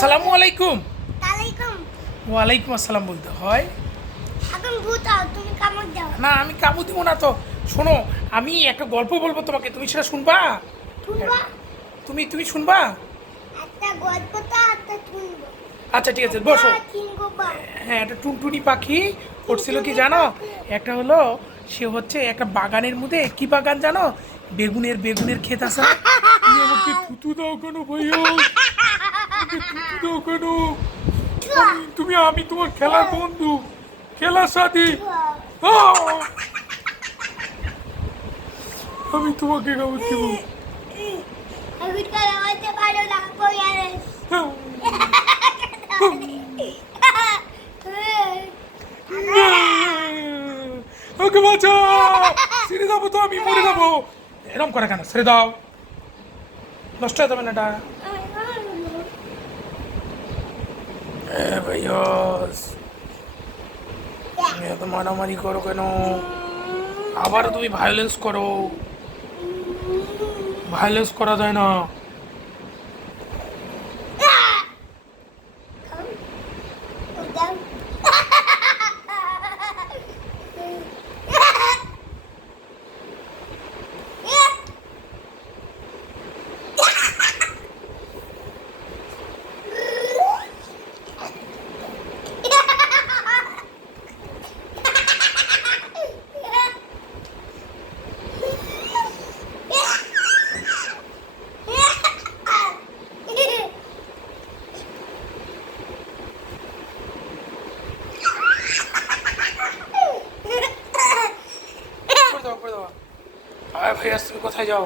আসসালামু আলাইকুম। আলাইকুম। ওয়ালাইকুম আসসালাম বলতে হয় এখন ভূতাও তুমি কামড় দাও। না, আমি কাবু দিব না তো। শোনো, আমি একটা গল্প বলবো তোমাকে, তুমি সেটা শুনবা? শুনবা? তুমি তুমি শুনবা? একটা গল্পটা একটা শুনবো। আচ্ছা ঠিক আছে, বসো। চিনগোবা। হ্যাঁ, একটা টুনটুনি পাখি করছিল কি জানো? একটা হলো, সে হচ্ছে একটা বাগানের মধ্যে, কি বাগান জানো? বেগুনের বেগুনের ক্ষেত আছে না? তুমি আমাকে থুতু দাও কেন ভাইয়া? আমাকে থুতু দাও কেন? আমি তোমার খেলার বন্ধু, খেলার সাথী। আহ! আমি তোমাকে কামড় দেবো। আমি কামড়াতে পারো না পয়ারেস। ওকে বাঁচাও, ছেড়ে যাবো তো, আমি মরে যাবো। এরম করে কেন? ছেড়ে দাও, নষ্ট হয়ে যাবে না এটা। ভাইয়াস, তুমি এত মারামারি করো কেন? আবারও তুমি ভায়োলেন্স করো। ভায়োলেন্স করা যায় না। করে দাও, করে দাও। আয় ভাইয়াস, তুমি কোথায় যাও?